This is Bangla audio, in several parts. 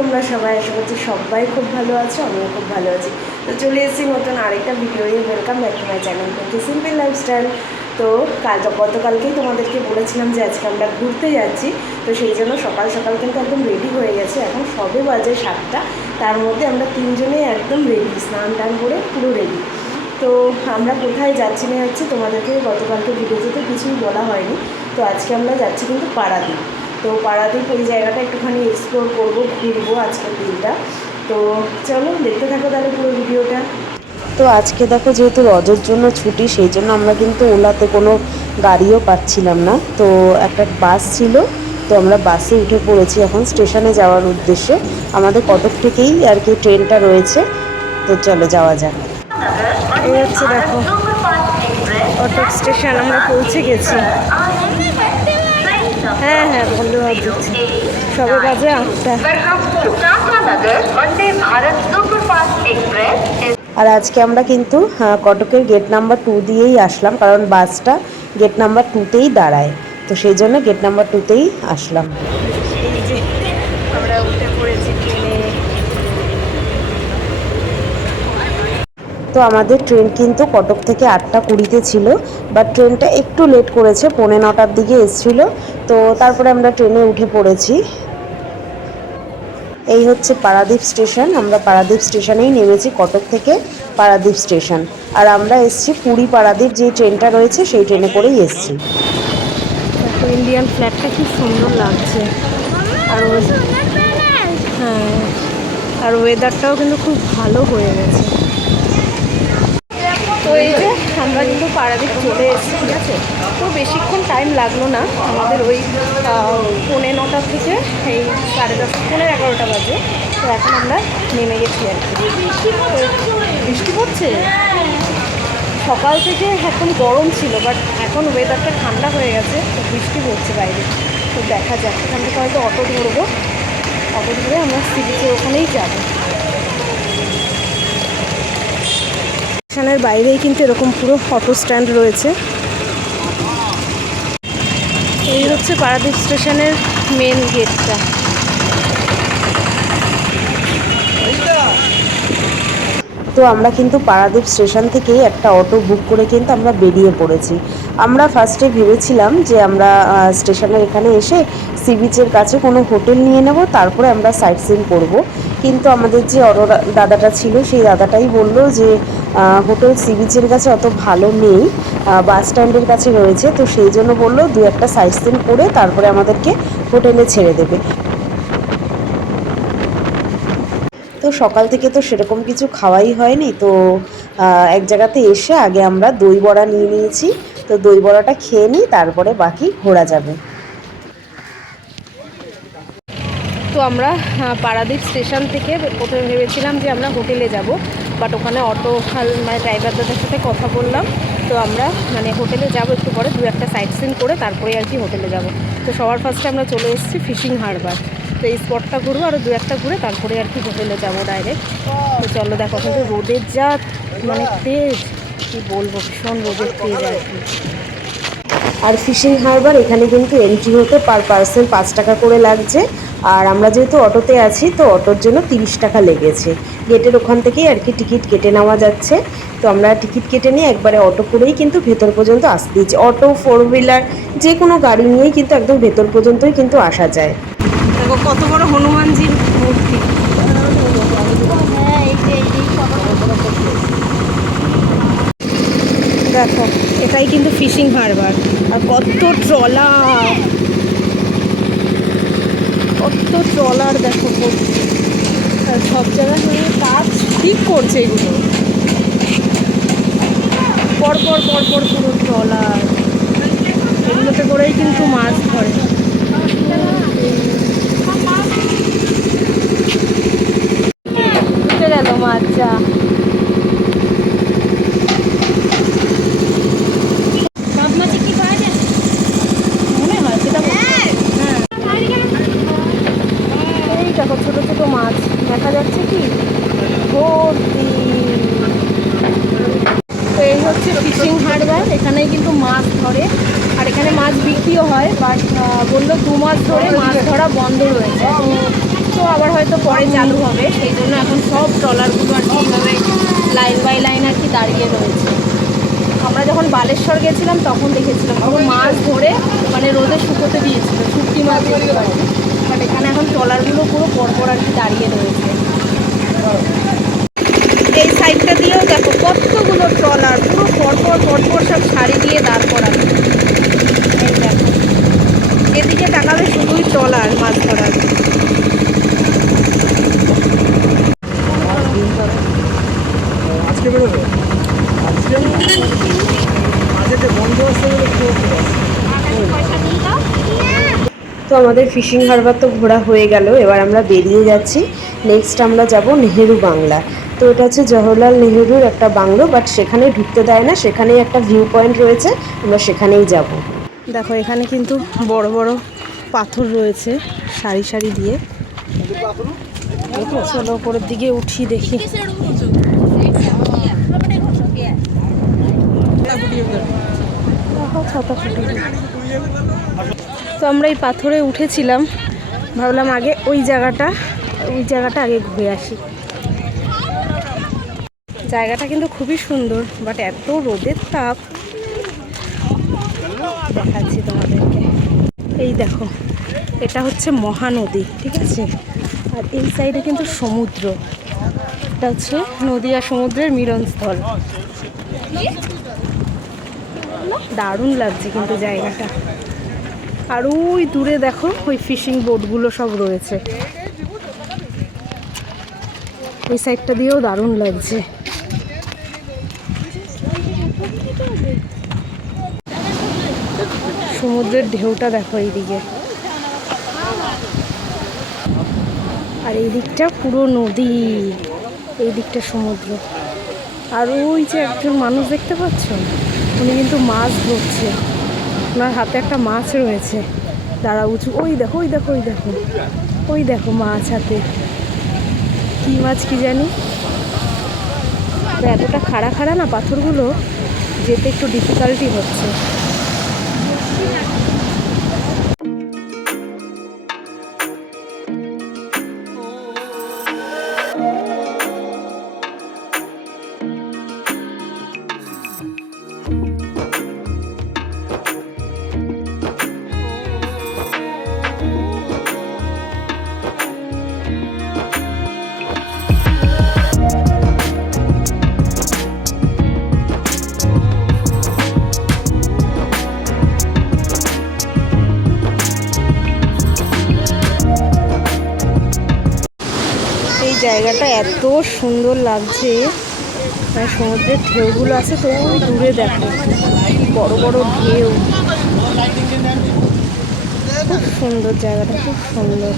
তোমরা সবাই? আশা করছি সবাই খুব ভালো আছো, আমিও খুব ভালো আছি। তো চলে এসেছি নতুন আরেকটা ভিডিও নিয়ে। Welcome back to my channel কিন্তু সিম্পল লাইফস্টাইল। তো গতকালকেই তোমাদেরকে বলেছিলাম যে আজকে আমরা ঘুরতে যাচ্ছি, তো সেই জন্য সকাল সকাল কিন্তু একদম রেডি হয়ে গেছে। এখন সবে বাজে 7টা, তার মধ্যে আমরা তিনজনেই একদম রেডি, স্নান টান করে পুরো রেডি। তো আমরা কোথায় যাচ্ছি না যাচ্ছি তোমাদেরকে গতকালকে ভিডিওতে কিছুই বলা হয়নি। তো আজকে আমরা যাচ্ছি কিন্তু পারাদ্বীপ। তো পারাদ্বীপ ওই জায়গাটা একটুখানি এক্সপ্লোর করবো, ঘুরবো আজকের দিনটা। তো চলো দেখতে থাকো তাহলে পুরো ভিডিওটা। তো আজকে দেখো যেহেতু রজের জন্য ছুটি, সেই জন্য আমরা কিন্তু ওলাতে কোনো গাড়িও পাচ্ছিলাম না। তো একটা বাস ছিল, তো আমরা বাসে উঠে পড়েছি এখন স্টেশনে যাওয়ার উদ্দেশ্যে। আমাদের কটক থেকেই আর কি ট্রেনটা রয়েছে, তো চলো যাওয়া যাক। এই হচ্ছে দেখো কটক স্টেশন, আমরা পৌঁছে গেছি। হ্যাঁ হ্যাঁ, বন্ধু দিচ্ছি, সবে বাজে 8টা। আর আজকে আমরা কিন্তু কটকের গেট নাম্বার 2 দিয়েই আসলাম, কারণ বাসটা গেট নাম্বার 2তেই দাঁড়ায়, তো সেই জন্য গেট নাম্বার 2তেই আসলাম। এই যে আমরা উঠে পড়েছি ট্রেনে। তো আমাদের ট্রেন কিন্তু কটক থেকে 8:20-তে ছিল, বাট ট্রেনটা একটু লেট করেছে, 9:45-র দিকে এসেছিলো। তো তারপরে আমরা ট্রেনে উঠে পড়েছি। এই হচ্ছে পারাদ্বীপ স্টেশন, আমরা পারাদ্বীপ স্টেশনেই নেমেছি, কটক থেকে পারাদ্বীপ স্টেশন। আর আমরা এসেছি পুরী পারাদ্বীপ যে ট্রেনটা রয়েছে সেই ট্রেনে করেই এসেছি। দেখো ইন্ডিয়ান ফ্ল্যাগটা খুব সুন্দর লাগছে। আর হ্যাঁ, আর ওয়েদারটাও কিন্তু খুব ভালো হয়ে গেছে। তো এই যে আমরা কিন্তু পারাদ্বীপ চলে এসেছি, ঠিক আছে। তো বেশিক্ষণ টাইম লাগলো না আমাদের, ওই 9:45 থেকে এই 10:30, 11:30 বাজে। তো এখন আমরা নেমে গেছি আর কি। বৃষ্টি পড়ছে সকাল থেকে, এখন গরম ছিল, বাট এখন ওয়েদারটা ঠান্ডা হয়ে গেছে, তো বৃষ্টি পড়ছে বাইরে। তো দেখা যাক, এখান থেকে হয়তো অটো ধরবো, অটো ধরে আমরা সি বিচের ওখানেই যাবো। স্টেশনের বাইরেই কিন্তু এরকম পুরো অটো স্ট্যান্ড রয়েছে। এই হচ্ছে পারাদ্বীপ স্টেশনের মেন গেটটা। তো আমরা কিন্তু পারাদ্বীপ স্টেশন থেকে একটা অটো বুক করে কিন্তু আমরা বেরিয়ে পড়েছি। আমরা ফার্স্টে ভেবেছিলাম যে আমরা স্টেশনের এখানে এসে সি বিচের কাছে কোনো হোটেল নিয়ে নেব, তারপরে আমরা সাইট সিন করবো। কিন্তু আমাদের যে অটো দাদাটা ছিল, সেই দাদাটাই বললো যে হোটেল সি বিচের কাছে অত ভালো নেই, বাস স্ট্যান্ডের কাছে রয়েছে। তো সেই জন্য বললো 2-1টা সাইট সিন করে তারপরে আমাদেরকে হোটেলে ছেড়ে দেবে। তো সকাল থেকে তো সেরকম কিছু খাওয়াই হয়নি, তো এক জায়গাতে এসে আগে আমরা দই বড়া নিয়ে নিয়েছি। তো দই বড়াটা খেয়ে নিই, তারপরে বাকি ঘোরা যাবে। তো আমরা পারাদ্বীপ স্টেশন থেকে প্রথমে ভেবেছিলাম যে আমরা হোটেলে যাব, বাট ওখানে অটো মানে ড্রাইভার দাদার সাথে কথা বললাম। তো আমরা মানে হোটেলে যাব একটু পরে, 2-1টা সাইট সিন করে তারপরে আর কি হোটেলে যাব। তো সবার ফার্স্টে আমরা চলে এসেছি ফিশিং হারবার। তো এই স্পটটা ঘুরবো, আরও 2-1টা ঘুরে তারপরে আর কি হোটেলে যাবো ডাইরেক্ট। তো চলো, দেখো কিন্তু রোদের যা মানে তেজ, কী বলবো, ভীষণ রোদের তেজ আর কি। আর ফিশিং হারবার এখানে কিন্তু এন্ট্রি হতে পার পার্সন 5 টাকা করে লাগছে। আর আমরা যেহেতু অটোতে আছি, তো অটোর জন্য 30 টাকা লেগেছে। গেটের ওখান থেকেই আর কি টিকিট কেটে নেওয়া যাচ্ছে। তো আমরা টিকিট কেটে নিয়ে একবারে অটো করেই কিন্তু ভেতর পর্যন্ত আসতে দিচ্ছি। অটো, 4 হুইলার যে কোনো গাড়ি নিয়েই কিন্তু একদম ভেতর পর্যন্তই কিন্তু আসা যায়। দেখো কত বড় হনুমানজির মূর্তি। দেখো এটাই কিন্তু ফিশিং হারবার, আর কত ট্রলার, কত ট্রলার দেখো। আর সব জায়গায় কাজ ঠিক করছে এগুলো, পরপর পরপর পুরো ট্রলার, এগুলোতে করেই কিন্তু মাছ ধরে। উঠে গেল মাছ, যা দেখো ছোট ছোট মাছ দেখা যাচ্ছে কি ভর্তি। তো এই হচ্ছে ফিশিং হারবার, এখানেই কিন্তু মাছ ধরে, আর এখানে মাছ বিক্রিও হয়, বাট বললো 2 মাস ধরে মাছ ধরা বন্ধ রয়েছে। তো তো আবার হয়তো পরে চালু হবে, সেই জন্য এখন সব ট্রলারগুলো আর কি এইভাবে লাইন বাই লাইন আর কি দাঁড়িয়ে রয়েছে। আমরা যখন বালেশ্বর গেছিলাম তখন দেখেছিলাম পুরো মাছ ধরে মানে রোদে শুকোতে দিয়েছিল, শুটকি মাছ দিয়ে, বাট এখানে এখন ট্রলারগুলো পুরো পরপর আর কি দাঁড়িয়ে রয়েছে। এই সাইডটা দিয়েও দেখো কতগুলো ট্রলার পুরো পরপর পরপর সব শাড়ি দিয়ে দাঁড় করানো। এই দেখো, এদিকে তাকাবে শুধুই ট্রলার মাছ ধরার। আজকে বেরোবে, আজকে আজকে বন্ধ আসতে গেলে তো আমাদের ফিশিং হারবার তো ঘোরা হয়ে গেল, এবার আমরা বেরিয়ে যাচ্ছি। নেক্সট আমরা যাব নেহেরু বাংলা। তো এটা হচ্ছে জওহরলাল নেহেরুর একটা বাংলো, বাট সেখানে ঢুকতে দেয় না, সেখানেই একটা ভিউ পয়েন্ট রয়েছে, আমরা সেখানেই যাব। দেখো এখানে কিন্তু বড় বড় পাথর রয়েছে সারি সারি দিয়ে। চলো উপরের দিকে উঠি দেখি। তো আমরা এই পাথরে উঠেছিলাম, ভাবলাম আগে ওই জায়গাটা আগে ঘুরে আসি। জায়গাটা কিন্তু খুবই সুন্দর, বাট এত রোদের তাপ, দেখাচ্ছি তোমাদেরকে। এই দেখো, এটা হচ্ছে মহানদী, ঠিক আছে, আর এই সাইডে কিন্তু সমুদ্র। এটা হচ্ছে নদী আর সমুদ্রের মিলনস্থল। দারুণ লাগছে কিন্তু জায়গাটা। আর ওই দূরে দেখো ওই ফিশিং বোটগুলো সব রয়েছে, ওই সাইডটা দিয়েও দারুণ লাগছে। সমুদ্রের ঢেউটা দেখো এইদিকে, আর এই দিকটা পুরো নদী, এই দিকটা সমুদ্র। আর ওই যে একজন মানুষ দেখতে পাচ্ছ, উনি কিন্তু মাছ ধরছে, ওনার হাতে একটা মাছ রয়েছে, দাঁড়া উঁচু, ওই দেখো ওই দেখো ওই দেখো ওই দেখো মাছ হাতে, কি মাছ কি জানি। এতটা খাড়া খাড়া না পাথরগুলো, যেতে একটু ডিফিকাল্টি হচ্ছে। জায়গাটা এত সুন্দর লাগছে, মানে সমুদ্রের ঢেউগুলো আছে তো ওই দূরে দেখো, বড় বড় ঢেউ, খুব সুন্দর জায়গাটা, খুব সুন্দর।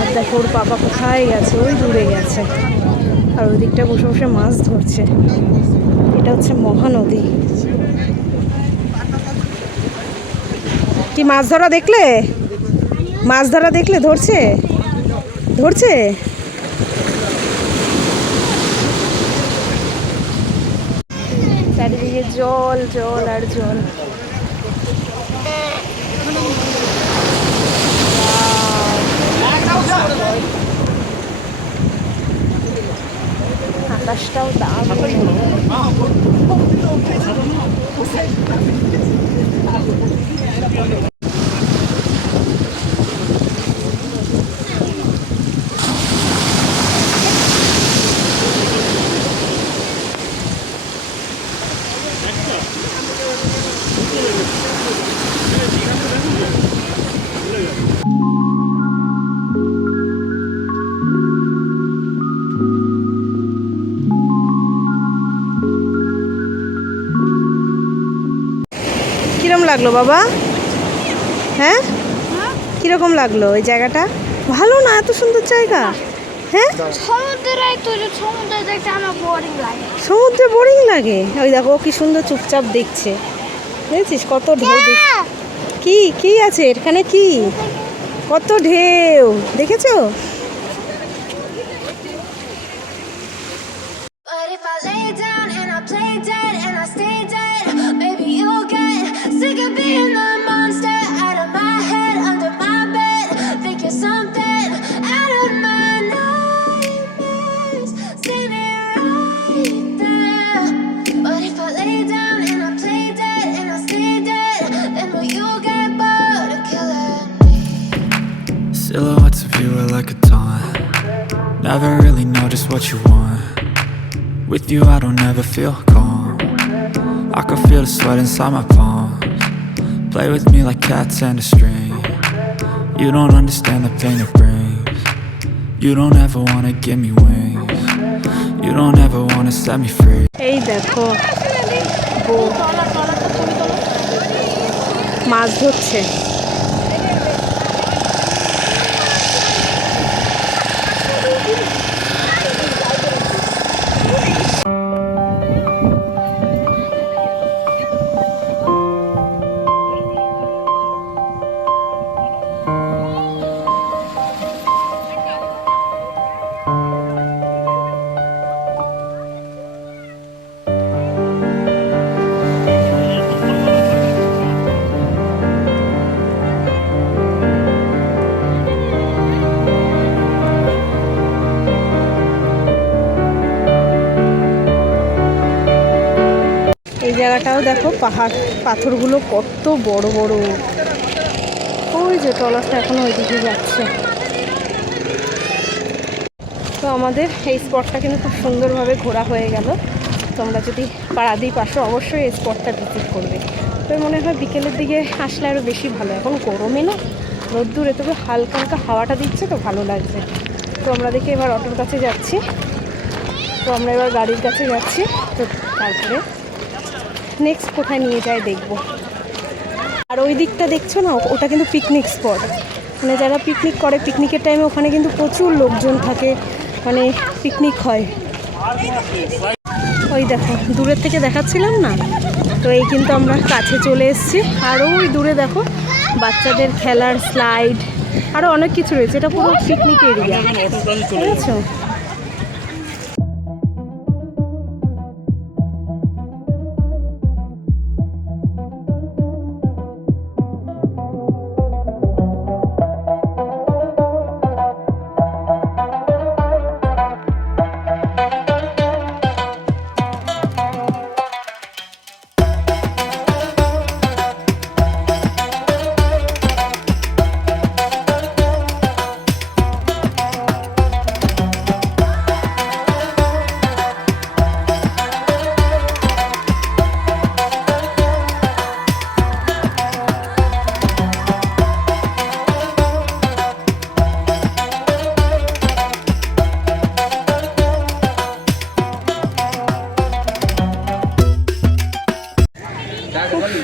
আর দেখো ওর বাবা কোথায় গেছে, ওই দূরে গেছে, আর ওই দিকটা বসে বসে মাছ ধরছে। এটা হচ্ছে মহানদী। কি মাছ ধরা দেখলে? মাছ ধরা দেখলে? ধরছে ধরছে চারিদিকে জল জল আর জল। আকাশটাও দারুণ। কিরম লাগলো বাবা? হ্যাঁ, কিরকম লাগলো এই জায়গাটা? ভালো না? এত সুন্দর জায়গা। হ্যাঁ, সমুদ্রে বোরিং লাগে। ওই দেখো কি সুন্দর চুপচাপ দেখছে, দেখছিস কত ঢেউ। কি কি আছে এখানে? কি কত ঢেউ দেখেছো? Sick of being the monster out of my head, under my never really know just what you want. With you I don't ever feel calm. I can feel the sweat inside my palms. Play with me like cats and a string. You don't understand the pain it brings. You don't ever wanna give me wings. You don't ever wanna set me free. এই দেখো বউ মাছ ধরছে। এই জায়গাটাও দেখো, পাহাড় পাথরগুলো কত বড় বড়। ওই যে ট্রলারটা এখনো ওইদিকে যাচ্ছে। তো আমাদের এই স্পটটা কিন্তু খুব সুন্দরভাবে ঘোরা হয়ে গেল। তোমরা যদি পারাদ্বীপ আসো অবশ্যই এই স্পটটা ভিজিট করবে। তো মনে হয় বিকেলের দিকে আসলে আরও বেশি ভালো। এখন গরমে না, রোদ্দুরে তবে হালকা হালকা হাওয়াটা দিচ্ছে, তো ভালো লাগছে। তো আমরা দেখি এবার অটোর কাছে যাচ্ছি। তো আমরা এবার গাড়ির কাছে যাচ্ছি। তো তারপরে নেক্সট কোথায় নিয়ে যায় দেখবো। আর ওই দিকটা দেখছো না, ওটা কিন্তু পিকনিক স্পট। মানে যারা পিকনিক করে, পিকনিকের টাইমে ওখানে কিন্তু প্রচুর লোকজন থাকে, মানে পিকনিক হয়। ওই দেখো দূরের থেকে দেখাচ্ছিলাম না, তো এই কিন্তু আমরা কাছে চলে এসেছি। আর ওই দূরে দেখো বাচ্চাদের খেলার স্লাইড, আরও অনেক কিছু রয়েছে। এটা পুরো পিকনিক এরিয়া, বুঝেছো?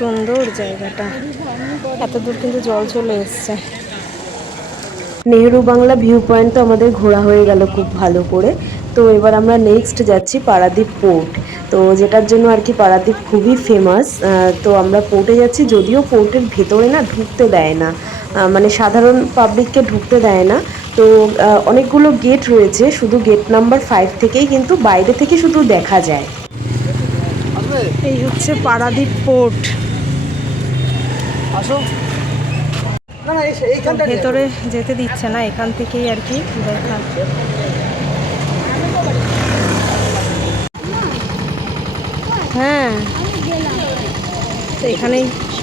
সুন্দর জায়গাটা, এত দূর কিন্তু জল চলে এসছে। নেহেরু বাংলা ভিউ পয়েন্ট তো আমাদের ঘোরা হয়ে গেল খুব ভালো করে। তো এবার আমরা নেক্সট যাচ্ছি পারাদ্বীপ পোর্ট। তো যেটার জন্য আর কি পারাদ্বীপ খুবই ফেমাস। তো আমরা পোর্টে যাচ্ছি, যদিও পোর্টের ভেতরে না ঢুকতে দেয় না, মানে সাধারণ পাবলিককে ঢুকতে দেয় না। তো অনেকগুলো গেট রয়েছে, শুধু গেট নাম্বার 5 থেকেই কিন্তু বাইরে থেকে শুধু দেখা যায়। এই হচ্ছে পারাদ্বীপ পোর্ট। আসো না না, এইখানটা ভেতরে যেতে দিচ্ছে না, এখান থেকেই আর কি দেখা। হ্যাঁ, তো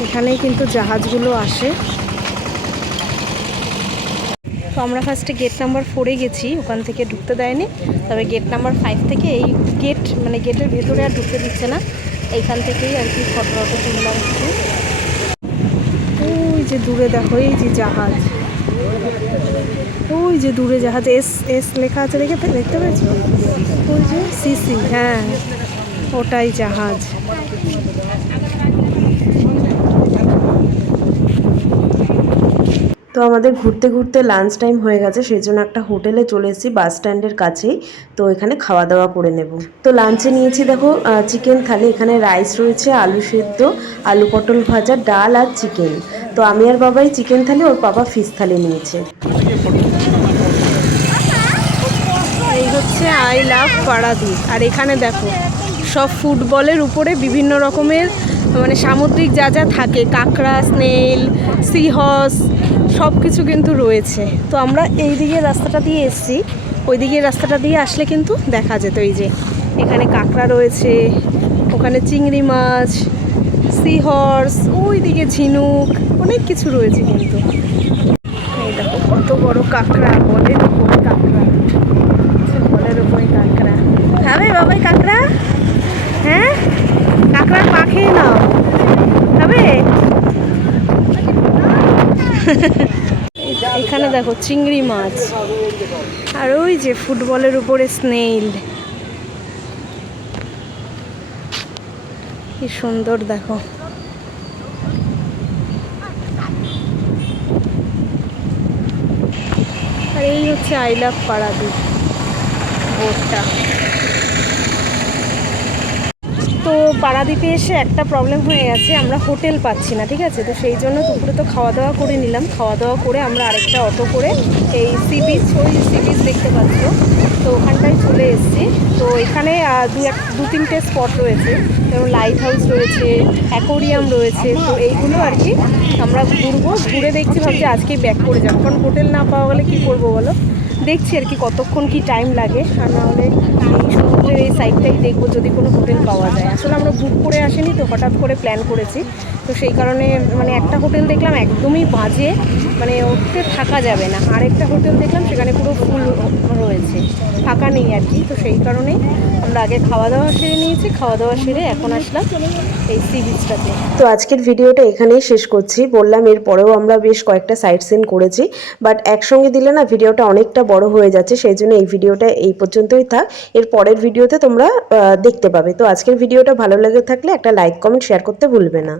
এখানেই কিন্তু জাহাজগুলো আসে। তো আমরা ফার্স্টে গেট নাম্বার 4-এ গেছি, ওখান থেকে ঢুকতে দেয়নি। তবে গেট নাম্বার 5 থেকে এই গেট, মানে গেটের ভেতরে আর ঢুকতে দিচ্ছে না। এইখান থেকেই আর কি ফটো তুললাম একটু। ওই যে দূরে দেখো, এই যে জাহাজ, ওই যে দূরে জাহাজ এস এস লেখা আছে, দেখতে পেয়েছো? ওই যে সিসি, হ্যাঁ ওটাই জাহাজ। তো আমাদের ঘুরতে ঘুরতে লাঞ্চ টাইম হয়ে গেছে, সেই জন্য একটা হোটেলে চলে এসেছি বাস স্ট্যান্ডের কাছেই। তো এখানে খাওয়া দাওয়া করে নেব। তো লাঞ্চে নিয়েছি দেখো চিকেন থালি। এখানে রাইস রয়েছে, আলু সেদ্ধ, আলু পটল ভাজা, ডাল আর চিকেন। তো আমি আর বাবাই চিকেন থালি, ওর বাবা ফিশ থালি নিয়েছে। এই হচ্ছে আই লাভ পারাদ্বীপ। আর এখানে দেখো সব ফুটবলের উপরে বিভিন্ন রকমের মানে সামুদ্রিক যা যা থাকে, কাঁকড়া, স্নেল, সি হর্স, সব কিছু কিন্তু রয়েছে। তো আমরা এই দিকের রাস্তাটা দিয়ে এসেছি, ওই দিকের রাস্তাটা দিয়ে আসলে কিন্তু দেখা যেত এই যে এখানে কাঁকড়া রয়েছে, ওখানে চিংড়ি মাছ, সি হর্স, ওই দিকে ঝিনুক, অনেক কিছু রয়েছে কিন্তু। এই দেখো কত বড় কাঁকড়া, বলে কাঁকড়া। বাবাই কাঁকড়া? হ্যাঁ, কাঁকড়ার পা খেয়ে নাও, হবে? এখানে দেখো চিংড়ি মাছ, আর ওই যে ফুটবলের উপরে স্নেইল, কি সুন্দর দেখো। আর এই হচ্ছে আই লাভ পারাদীপ বোর্ডটা। তো পারাদ্বীপে এসে একটা প্রবলেম হয়ে গেছে, আমরা হোটেল পাচ্ছি না, ঠিক আছে? তো সেই জন্য দুপুরে তো খাওয়া দাওয়া করে নিলাম, খাওয়া দাওয়া করে আমরা আরেকটা অটো করে এই সি বিচ, ওই সি বিচ দেখতে পাচ্ছ, তো ওখানটায় চলে এসেছি। তো এখানে দু তিনটে স্পট রয়েছে, যেমন লাইট হাউস রয়েছে, অ্যাকোরিয়াম রয়েছে। তো এইগুলো আর কি আমরা ঘুরবো, ঘুরে দেখছি, ভাবছি আজকেই ব্যাক করে যাবো, কারণ হোটেল না পাওয়া গেলে কী করবো বলো। দেখছি আর কি কতক্ষণ কি টাইম লাগে, আর নাহলে এই সমুদ্রের এই সাইডটাই দেখবো যদি কোনো হোটেল পাওয়া যায়। আসলে আমরা বুক করে আসিনি তো, হঠাৎ করে প্ল্যান করেছি, তো সেই কারণে মানে একটা হোটেল দেখলাম একদমই বাজে, মানে ওতে থাকা যাবে না। আরেকটা হোটেল দেখলাম সেখানে পুরো ফুল রয়েছে, ফাঁকা নেই আর কি। তো সেই কারণেই আমরা আগে খাওয়া দাওয়া সেরে নিয়েছি, খাওয়া দাওয়া সেরে এখন আসলাম এই সি বিচটাতে। তো আজকের ভিডিওটা এখানেই শেষ করছি। বললাম এরপরেও আমরা বেশ কয়েকটা সাইট সিন করেছি, বাট একসঙ্গে দিলে না ভিডিওটা অনেকটা বড় হয়ে যাচ্ছে, সেই জন্য এই ভিডিওটা এই পর্যন্তই থাক। এর পরের ভিডিওতে তোমরা দেখতে পাবে। তো আজকের ভিডিওটা ভালো লেগে থাকলে একটা লাইক কমেন্ট শেয়ার করতে ভুলবে না।